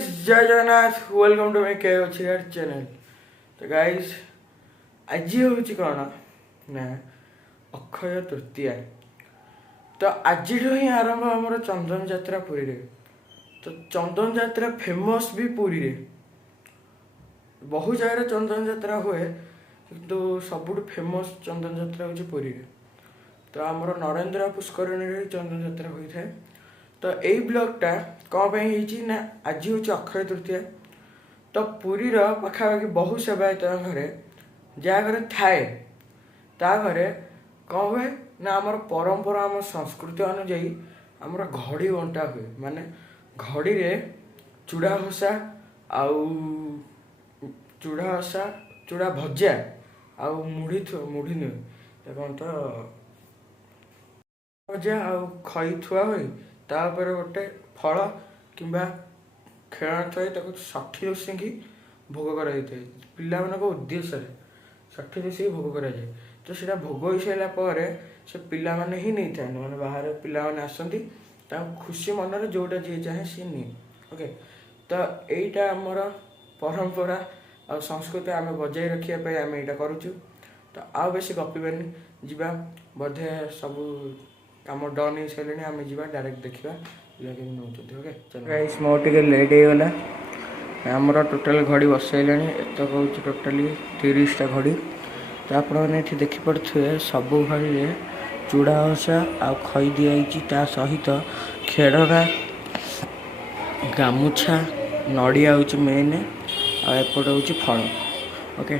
जय Jagannath welcome to my केओचियर channel. तो गाइस आज हूँ कौन ना अक्षय तृतीया। तो आज ही आरंभ आमर चंदन यात्रा पुरी रे। तो चंदन यात्रा फेमस भी पुरी रे। बहु जगह चंदन यात्रा हुए किंतु सबुठ फेमस चंदन यात्रा हूँ पुरी रे। तो आमर नरेंद्र पुष्करणी चंदन यात्रा होता है। तो यही ब्लॉगटा कौन ना आज हूँ अक्षय तृतीया। तो पुरीर पाखापाखि बहु सेवायत घरे जहाँ घरे थाए ता घरे कौन हुए ना आमर परंपरा आम संस्कृति अनुजाई आमर घड़ी बंटा हुए। माने घड़ी रे चूड़ा घसा आउ चूड़ा घसा चूड़ा भजा आउ मुढ़ी मुढ़ी नुहे कौन तो भजा आउ खई थुआ हुई तापर गोटे फल किंबा खेल थी षठी दशी भोग कराई पिला उद्देश्य षठी दशी भोग कराए। तो सीटा भोग हो सारापर से पिला ही नहीं था मैंने बाहर पिला आसती खुशी मनरे जोटा जी चाहे सी नहीं। ओके तो यहीटा आमर परंपरा आ संस्कृति आम बजाय रखापी आम यहाँ करुचु। तो आउ बेसी गपीबानी जीवा बोधे सब कम डन हो सारे आम जा डायरेक्ट देखा ओके चलो मोर टे लेट होगला। आमर टोटाल घड़ी बसैला एत हूँ टोटाली 30टा घड़ी। तो आप देखिपे सब घड़ी चूड़ा घसा आ खई दिखाई ता सहित खेड़ा गामुछा नड़िया हूँ मेन आएपट हूँ फल। ओके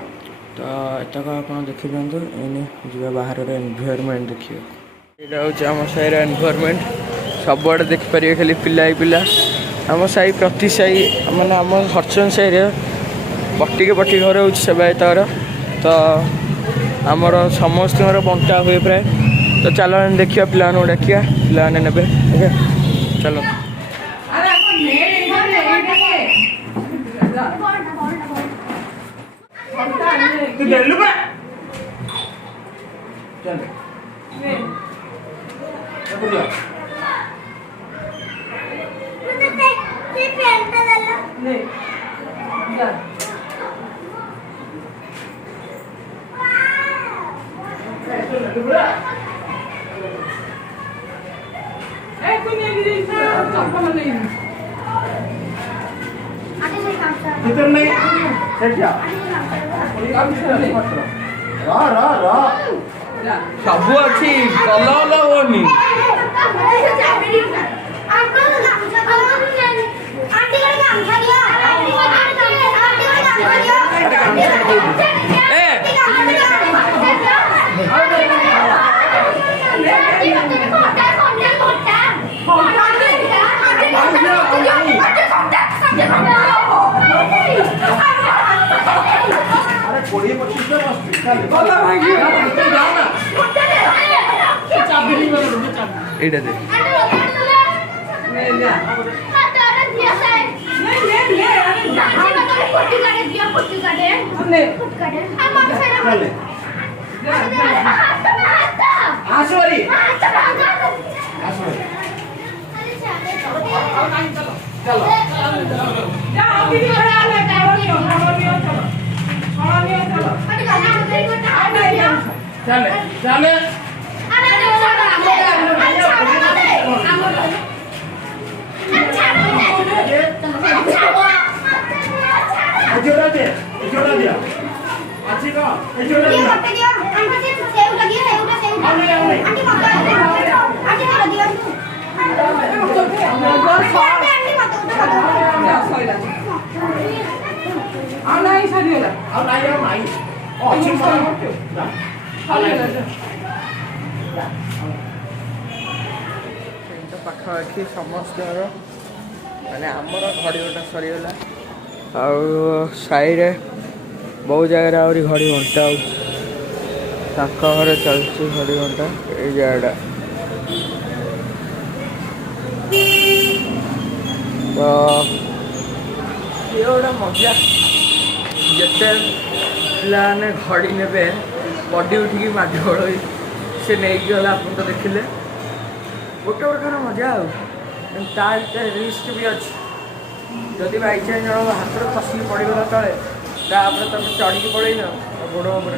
तो एतक आप देखी दिखाँ एने जा बाहर एनवायरमेंट देखिए यहाँ हूँ आम साइर एनवायरमेंट सबुआड़े देखिपारे खाली पिला ही पिला। आम साई प्रति साई माने आम हरचंद साई पट्टी के पट्टी घर हूँ सेवायत घर। तो आमर समस्त बंटा हुए प्राय। तो चलो देखिए पिला डाकिया पिला ने ओके चलो सबू अच्छी कल होनी पाखापाखि समस्त माने आमर घड़ी गोटा सरीगला साई बहुत जगह आहरी घड़ी घंटा घर चलती घड़ी घंटा ये जगह तो ये गोटे मजा जिते पे घड़ी ने बडी उठिकी माडगोल से नहीं गला आप तो देखिले गोटे प्रकार मजा रिस्क भी अच्छी जदि बाइचान्स जन हाथ खसिक पड़गला तले तापर तुम चढ़ी पड़ेन गोड़ उपर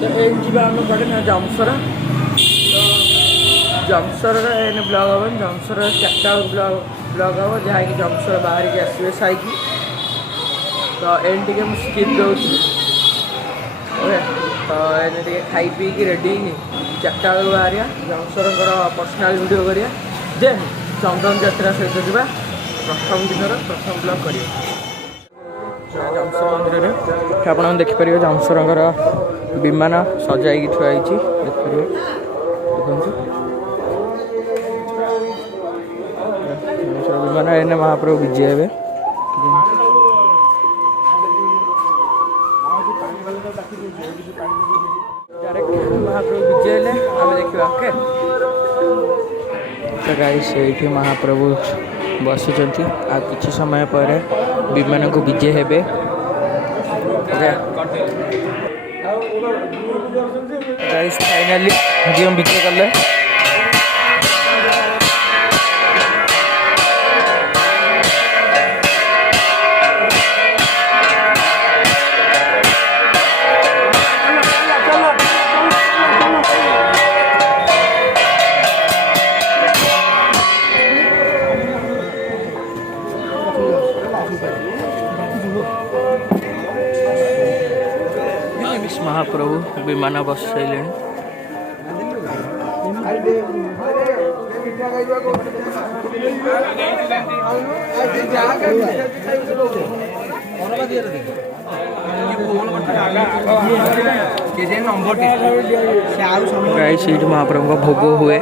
तो ये जी आम गए ना जमसर जमसर ब्लग हम जमसर 4टा ब्लग हम जहाँकि जमसर बाहर की आसवे साइक तो एन टे स्किप दूसरी तो एने खाई पीक रेडी 4टा बेलू बाहर जमसर पर्सनाल वीडियो करिया देन चंदन यात्रा सहित जा प्रथम दिन प्रथम ब्लग कर जमसर मंदिर में आप देखिपर जमसर विमान सजाई थुआई देखिए देखो विमान एने महाप्रभु विजय हे महाप्रभु विजय हेले आम देखा ओके तो गाइस ये महाप्रभु बसिंट आ किसी समय पर विमान को विजय हेबे गाइस फाइनली जी विजय कले महाप्रभु विमान बस सारे महाप्रभु का भोग हुए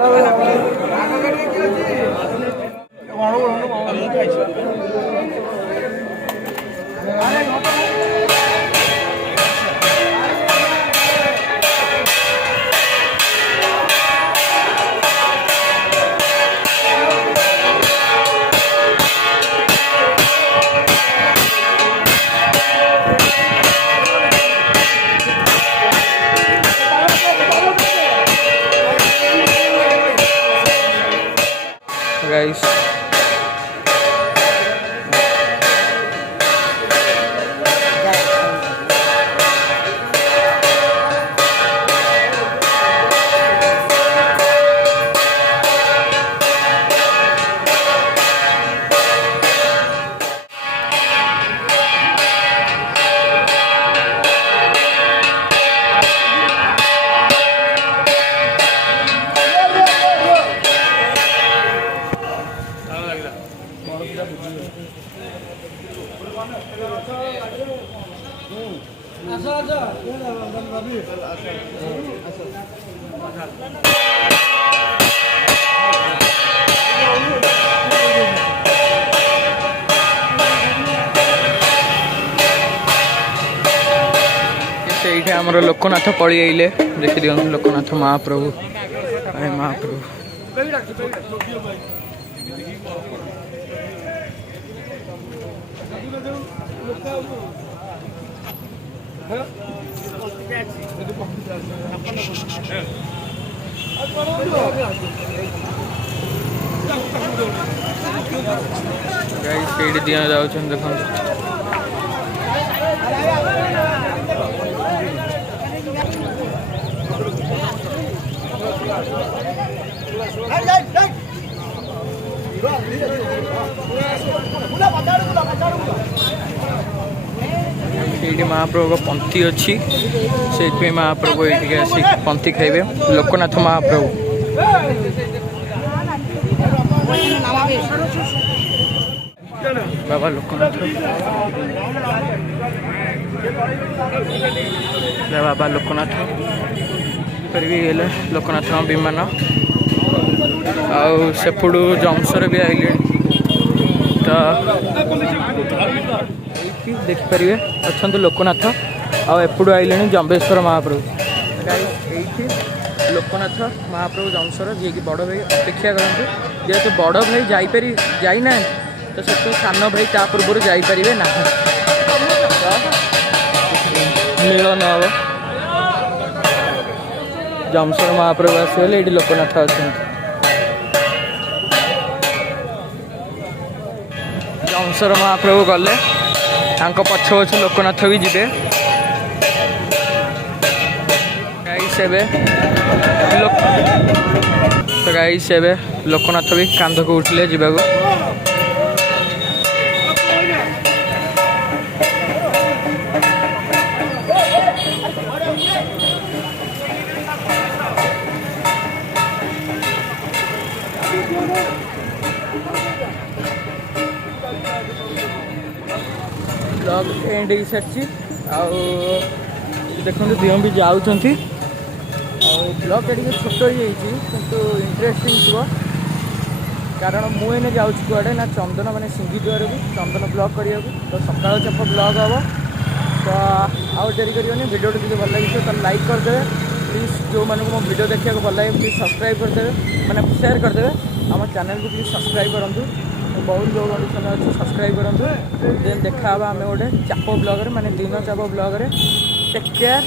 guys ये आमर लोकनाथ पड़ी आइले देखी दिखाँ लोकनाथ महाप्रभु महाप्रभु दिया जाऊँ देखो ये महाप्रभु पंथी अच्छी से महाप्रभु ये आसी पंथी खाइबे लोकनाथ महाप्रभु बाबा लोकनाथ बाबा लोकनाथ फिर भी लोकनाथ विमान आपुड़ जमसर भी आइले तो देखिपारे अच्छा लोकनाथ आपुड़ आइले जम्बेश्वर महाप्रभु लोकनाथ महाप्रभु जमसर जी कि बड़ भाई अपेक्षा करते जेहेतु बड़ भाई जाना तो से सान भाई ता पूर्व जापारे ना मिलन हम जमसर महाप्रभु आसगले ये लोकनाथ अच्छा ଅଂଶର ମହାପ୍ରଭୁ ଗଲେ ତାଙ୍କ ପଛ ପଛ ଲୋକନାଥ ବି ଯିବେ। ଗାଇସ୍ ଏବେ ତ ଗାଇସ୍ ଏବେ ଲୋକନାଥ ବି କାନ୍ଧକୁ ଉଠିଲେ ଯିବାକୁ। ବ୍ଲଗ୍ ଏଣ୍ଡ ହେଇସାରିଛି। ଆଉ ଦେଖନ୍ତୁ ଦିଅଁ ବି ଯାଉଛନ୍ତି। ଆଉ ବ୍ଲଗ୍ଟା ଟିକେ ଛୋଟ ହେଇଯାଇଛି କିନ୍ତୁ ଇଣ୍ଟରେଷ୍ଟିଂ ଥିବ, କାରଣ ମୁଁ ଏଇନେ ଯାଉଛି କୁଆଡ଼େ ନା ଚନ୍ଦନ ମାନେ ସିଙ୍ଗିଦ୍ୱାରକୁ ଚନ୍ଦନ ବ୍ଲଗ୍ କରିବାକୁ। ତ ସକାଳ ଚାପ ବ୍ଲଗ୍ ହେବ। ତ ଆଉ ଡେରି କରିବନି, ଭିଡ଼ିଓଟି ଯଦି ଭଲ ଲାଗିଥିବ ତାହେଲେ ଲାଇକ୍ କରିଦେବେ ପ୍ଲିଜ୍। ଯେଉଁମାନଙ୍କୁ ମୋ ଭିଡ଼ିଓ ଦେଖିବାକୁ ଭଲ ଲାଗେ ପ୍ଲିଜ୍ ସବସ୍କ୍ରାଇବ୍ କରିଦେବେ, ମାନେ ସେୟାର କରିଦେବେ। ଆମ ଚ୍ୟାନେଲକୁ ପ୍ଲିଜ୍ ସବସ୍କ୍ରାଇବ୍ କରନ୍ତୁ। ବହୁତ ଲୋ କଣ୍ଡିସନ୍ ଅଛି, ସବସ୍କ୍ରାଇବ୍ କରନ୍ତୁ। ଦେନ୍ ଦେଖା ହେବା ଆମେ ଗୋଟେ ଚାପ ବ୍ଲଗ୍ରେ, ମାନେ ଦିନ ଚାପ ବ୍ଲଗ୍ରେ। Take care.